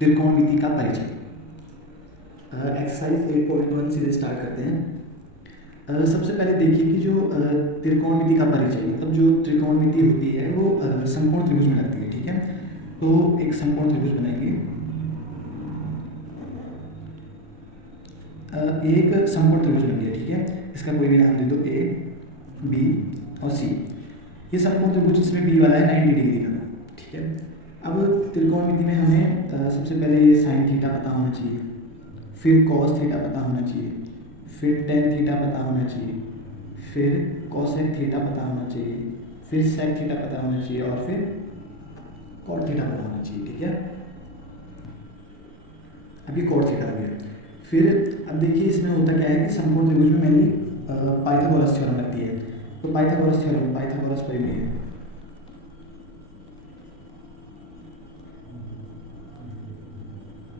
त्रिकोणमिति का परिचय। एक्सरसाइज 8.1 से स्टार्ट करते हैं। सबसे पहले देखिए कि जो त्रिकोणमिति का परिचय मतलब जो त्रिकोणमिति होती है वो समकोण त्रिभुज में लगती है। ठीक है, तो एक समकोण त्रिभुज बनाएंगे। एक समकोण त्रिभुज बन गया। ठीक है, इसका कोई भी नाम दे दो, ए बी और सी। ये समकोण त्रिभुज जिसमें बी वाला है 90 डिग्री का। ठीक है, अब त्रिकोणमिति में हमें सबसे पहले ये साइन थीटा पता होना चाहिए, फिर कॉस थीटा पता होना चाहिए, फिर टेन थीटा पता होना चाहिए, फिर कोसेक थीटा पता होना चाहिए, फिर सेक थीटा पता होना चाहिए और फिर कॉट थीटा पता होना चाहिए। ठीक है, अब ये कॉट थीटा हो गया। फिर अब देखिए इसमें होता क्या है कि समकोण त्रिभुज में मेनली पाइथागोरस थ्योरम लगती है। तो पाइथागोरस थ्योरम, पाइथागोरस प्रमेय,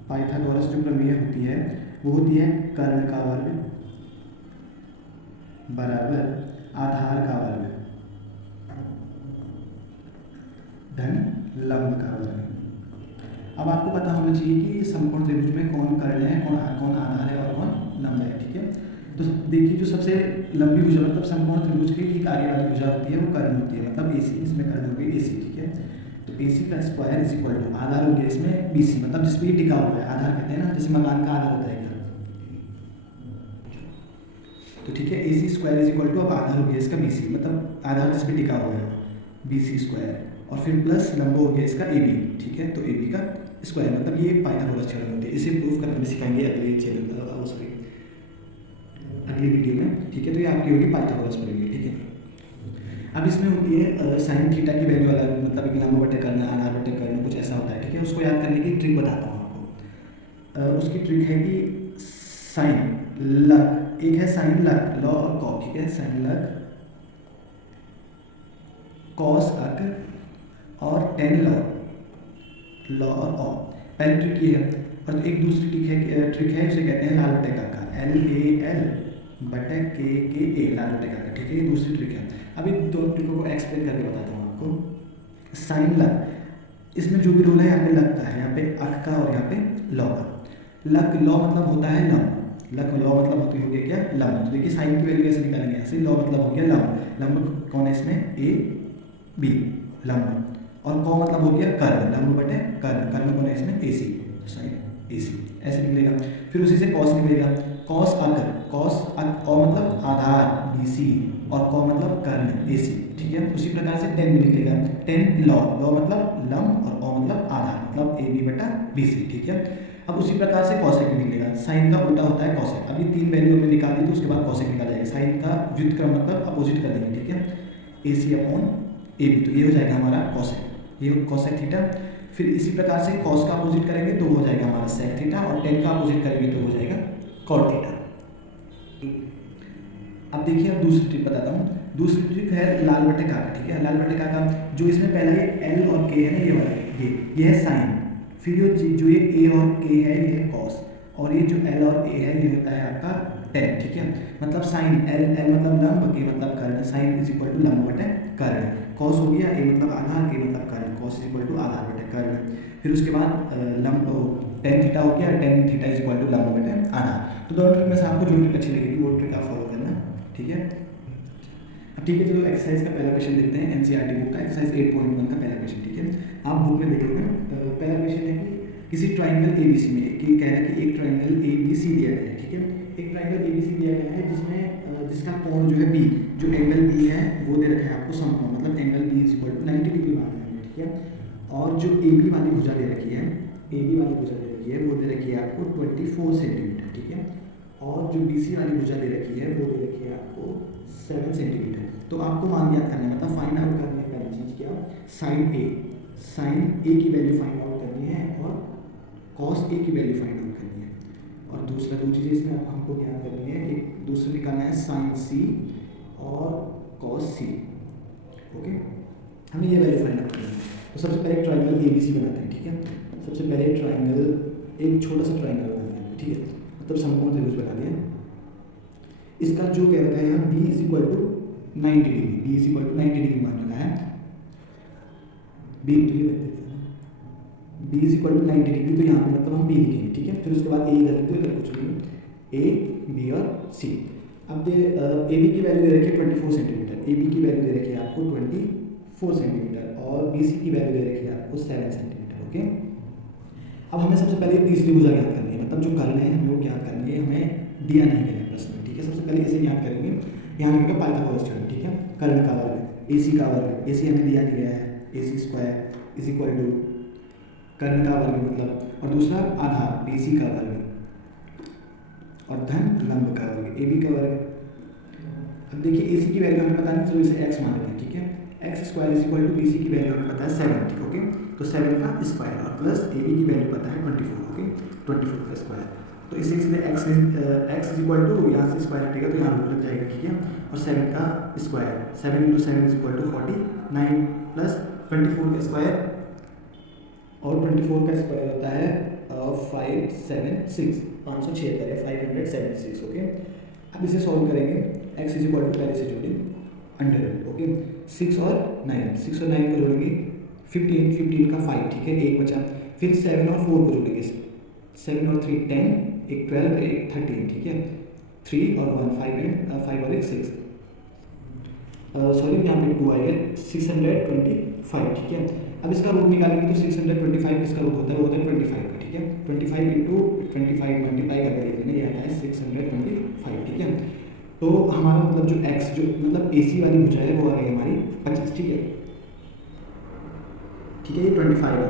पाइथागोरस जो प्रमेय होती है वो होती है कर्ण का वर्ग बराबर आधार का वर्ग धन लंब का वर्ग। अब आपको पता होना चाहिए कि समकोण त्रिभुज में कौन कर्ण है, कौन आधार है और कौन लंब है। ठीक है, तो देखिए जो सबसे लंबी भुजा मतलब समकोण त्रिभुज की ठीक आगे वाली भुजा होती है वो कर्ण होती है, मतलब AC। इसमें कर्ण हो गई AC। ठीक है, तो AC का स्क्वायर इज इक्वल टू आधार हो गया इसमें BC, मतलब जिस पे ये टिका हुआ है। आधार कहते हैं ना, जैसे मकान का आधार होता है क्या। तो ठीक है, AC square is equal to अब आधार हो गया इसका BC, मतलब आधार जिस पे टिका हुआ है BC स्क्वायर, और फिर प्लस लंब हो गया इसका AB। ठीक है, तो AB का स्क्वायर, मतलब ये पाइथागोरस थ्योरम होती है। इसे प्रूव करना भी सिखाएंगे अगले चैनल, सॉरी अगली वीडियो में। ठीक है, तो ये आपकी होगी पाइथागोरस प्रमेय। ठीक है, अब इसमें होती है साइन थीटा की वैल्यू अलग, मतलब एक लंब बटे कर्ण, आधार बटे कर्ण, कुछ ऐसा होता है। ठीक है, उसको याद करने की ट्रिक बताता हूँ आपको। उसकी ट्रिक है कि साइन लग, एक है साइन लग लॉ और कॉ। ठीक है, साइन लग कॉस अक और टेन लॉ और ऑ। पहली ट्रिक ये है, और एक दूसरी ट्रिक है उसे कहते हैं लाल बटे का LAL बटे के ए, लाल बटे का। ठीक है, ये दूसरी ट्रिक है। अभी दो ट्रिकों को एक्सप्लेन करके बताता हूँ आपको। साइन लग, इसमें जो भी रोल है यहाँ पे लग का है, यहाँ पे अक का और यहाँ पे लॉ का। लग लॉ मतलब होता है लंब, लग लॉ मतलब होती हो गया क्या लंब। तो देखिए साइन की वैल्यू ऐसे निकालेंगे, ऐसे लॉ मतलब हो गया लंब। लंब कौन है इसमें AB लंब, और कौ मतलब हो गया कर्ण, लंब बटे कर्ण। कर्ण कौन है इसमें AC, साइन AC ऐसे निकलेगा। फिर उसी से कॉस निकलेगा, कॉस अक, कॉस अक और मतलब आधार BC और कौ मतलब कर्ण AC। ठीक है, उसी प्रकार से टेन भी निकलेगा, टेन लॉ, लॉ मतलब लंब और ऑ मतलब आधार, मतलब AB बटा BC। ठीक है, अब उसी प्रकार से कॉसेक भी निकलेगा। साइन का उल्टा होता है कॉसेक। अभी तीन वैल्यू हमने निकाल दी तो उसके बाद कॉसेक निकाला जाएगा। साइन का व्युत्क्रम मतलब अपोजिट कर देंगे। ठीक है, AC अपॉन AB, तो ये हो जाएगा हमारा कॉसेक, ये कॉसेक थीटा। फिर इसी प्रकार से कॉस का अपोजिट करेंगे तो हो जाएगा हमारा सेक थीटा, और टेन का अपोजिट करेंगे तो हो जाएगा कॉट थीटा। अब देखिए अब दूसरी ट्रिक बताता हूँ। दूसरी ट्रिक है लाल बटे का। ठीक है, लाल बटे का जो इसमें पहला ये L और K है ना, ये वाला ये है साइन, फिर जो ये A और K है ये है कॉस, और ये जो L और A है ये होता है आपका टेन। ठीक है, मतलब साइन L मतलब लंब, K मतलब कर्ण, साइन इज इक्वल टू लंब बटे कर्ण। कॉस हो गया A मतलब आधार, K मतलब कर्ण, कॉस इज इक्वल टू आधार बटे कर्ण। फिर उसके बाद लंब टेन थीटा हो गया, tan theta is equal to लंब बटे आधार। तो दोनों ट्रिक में से आपको जो ट्रिक अच्छी लगेगी वो ट्रिक आप फॉलो करना। ठीक है, अब ठीक है, चलो एक्सरसाइज का पहला क्वेश्चन देखते हैं। NCERT बुक का एक्सरसाइज 8.1 का पहला क्वेश्चन। ठीक है, आप बुक में देखोगे पहला क्वेश्चन है कि किसी ट्राइंगल ABC में कि कह रहा है कि एक ट्राइंगल ABC दिया गया है। ठीक है, एक ट्राइंगल ABC दिया गया है जिसमें जिसका कोण जो है B, जो एंगल B है वो दे रखा है आपको समकोण, मतलब angle B is equal to 90 degree मान लेंगे। ठीक है, और जो AB वाली भुजा दे रखी है, AB वाली भुजा दे रखी है वो दे रखी है आपको 24 सेंटीमीटर। ठीक है, और जो BC वाली भुजा दे रखी है वो दे रखी है आपको 7 सेंटीमीटर। तो आपको मान ज्ञात करना है, मतलब फाइंड आउट करनी है। पहली चीज क्या, साइन A की वैल्यू फाइंड आउट करनी है और कॉस A की वैल्यू फाइंड आउट करनी है। और दूसरी चीज़ इसमें हमको ज्ञात करनी है, एक दूसरा निकालना है साइन C और कॉस C। ओके, हमें ये वैल्यू फाइंड आउट करनी है। तो सबसे पहले ट्राइंगल ABC बनाते हैं। ठीक है, सबसे पहले ट्राइंगल, एक छोटा सा ट्राइंगल बनाते हैं। ठीक है, मतलब समकोण त्रिभुज बना दिया। इसका जो कह रखा है यहाँ B is equal to 90 degree, B is equal to 90 degree मान रखा है। B B is equal to 90 degree, तो यहाँ पे मतलब हम बी लिखेंगे, ठीक है। फिर उसके बाद ए इधर लिख दो, इधर कुछ नहीं, ए बी और सी। अब ए बी की वैल्यू दे रखी है 24 सेंटीमीटर, ए बी की वैल्यू दे रखी है आपको 24 सेंटीमीटर और बी सी की वैल्यू दे रखी है आपको 7 सेंटीमीटर, ओके। अब हमें सबसे पहले तीसरी भुजा ज्ञात करनी है, मतलब जो कर्ण है हमें वो ज्ञात करनी है, हमें दिया नहीं गया है प्रश्न में, ठीक है। सबसे पहले इसे ज्ञात करेंगे, यहाँ लिखेगा पाइथागोरस थ्योरम, ठीक है। कर्ण का वर्ग, AC का वर्ग, AC हमें दिया नहीं गया है, AC square is equal to कर्ण का वर्ग मतलब, और दूसरा आधार BC का वर्ग और धन लंब का वर्ग AB का वर्ग। अब देखिए AC की वैल्यू हमें पता नहीं, चलो इसे x मान लेते हैं, ठीक है। x square is equal to BC की वैल्यू हमें पता है 7, ओके। तो 7 का स्क्वायर और प्लस AB की वैल्यू पता है 24, ओके, 24 का स्क्वायर। तो इसे इसलिए x इज इक्वल टू, यहाँ से स्क्वायर हटेगा तो यहाँ रूट लग जाएगा, ठीक है। और 7 का square, 7 × 7 is equal to 49 plus 24 का स्क्वायर, और 24 का स्क्वायर होता है 576, 576 है 576, ओके। अब इसे सॉल्व करेंगे, x इज इक्वल टू पहले से जोड़ें अंडर रूट, ओके। 6 और 9 को जोड़ेंगे 15 का 5, ठीक है, एक बचा। फिर 7 और 4 को जोड़ेंगे, 7 और 3 10, एक 12 एक 13, ठीक है। 3 और 1 5 और एक 6, सॉरी यहाँ पे 2 आएगा, 625, ठीक है। अब इसका रूट निकालेंगे तो 625 किसका रूट होता है, वो होता है 25 का, ठीक है। 25 × 25 मल्टीप्लाई करके देख लेंगे, ये आता है 625, ठीक है। तो हमारा मतलब जो x जो मतलब AC वाली भुजा है वो आ गई हमारी 25, ठीक है, ठीक है। ये 25 आ गई,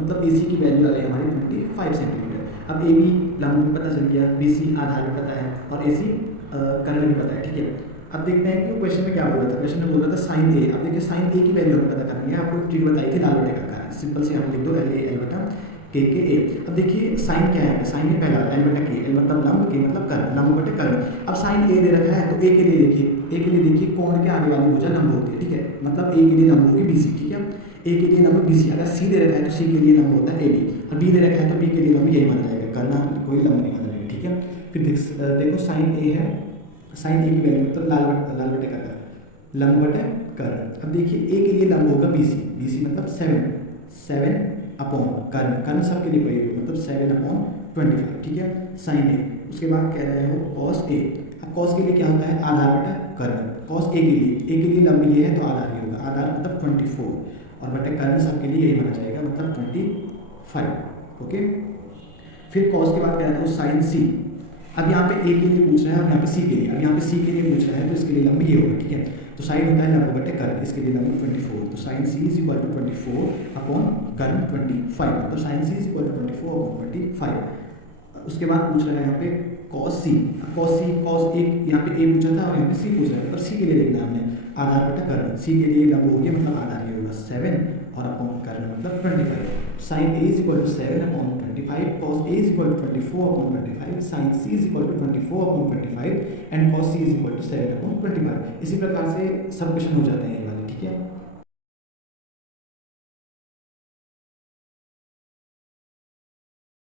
मतलब AC की वैल्यू आ गई हमारी 25 सेंटीमीटर। अब AB लंब भी पता चल गया, BC आधार भी पता है और AC कर्ण भी पता है, ठीक है। अब देखते हैं कि क्वेश्चन में क्या बोल रहा था, क्वेश्चन में बोल रहा था साइन A। अब देखिए साइन A की वैल्यू हमें पता करनी है, आपको ट्रिक बताई थी लाल बटे का, सिंपल से हम लिख दो L बटा K के A। अब देखिए साइन क्या है, साइन है पहला L बटा K, L मतलब लंब, K मतलब कर्ण, लंब बटे कर्ण। अब साइन A दे रखा है तो A के लिए देखिए कोण के आगे वाली भुजा लंब होती है, ठीक है। मतलब A के लिए लंब होगी BC, ठीक है। A के लिए लंब BC, अगर C दे रखा है तो C के लिए लंब होता है AD, और B दे रखा है तो B के लिए लंब यही माना जाएगा, कर्ण कोई लंब नहीं माना जाएगा, ठीक है। फिर देखो साइन A है, साइन A की वैल्यू मतलब लाल बटे का कर्ण, लंब बटे कर्ण। अब देखिए A के लिए लंब होगा BC मतलब 7 अपॉन कर्ण सबके लिए वही मतलब 7/25, ठीक है, साइन A। उसके बाद कह रहे हो कॉस A। अब कॉस के लिए क्या होता है, आधार बटा कर्ण। कॉस A के लिए लंब ये है तो आधार ये होगा, आधार मतलब 24 और बटे कर्ण सबके लिए यही माना जाएगा मतलब 25, ओके। फिर कॉस के बाद कह रहा था साइन C। अब यहाँ पे A के लिए पूछ रहा है और यहाँ पे C के लिए, अब यहाँ पे C के लिए पूछ रहा है तो इसके लिए लंब ये होगा, ठीक है। तो साइन होता है लंब बटे कर्ण, इसके लिए लंब 24, तो sine C is equal to 24 upon कर्ण 25, मतलब sine C is equal to 24 upon 25। उसके बाद पूछ रहा है यहाँ पे कॉस C। कॉस एक यहाँ पे A पूछा था और यहाँ पे C पूछ रहा है, मतलब C के लिए देखना है हमने, आधार बटा कर्ण, C के लिए लंब हो गया मतलब आधार ये होगा 7 और अपॉन कर्ण मतलब 25। Sine A is equal to 7 upon 25, cos A is equal to 24 upon 25, sine C is equal to 24 upon 25 and cos C is equal to 7 upon 25। इसी प्रकार से सब क्वेश्चन हो जाते हैं ये वाले, ठीक है।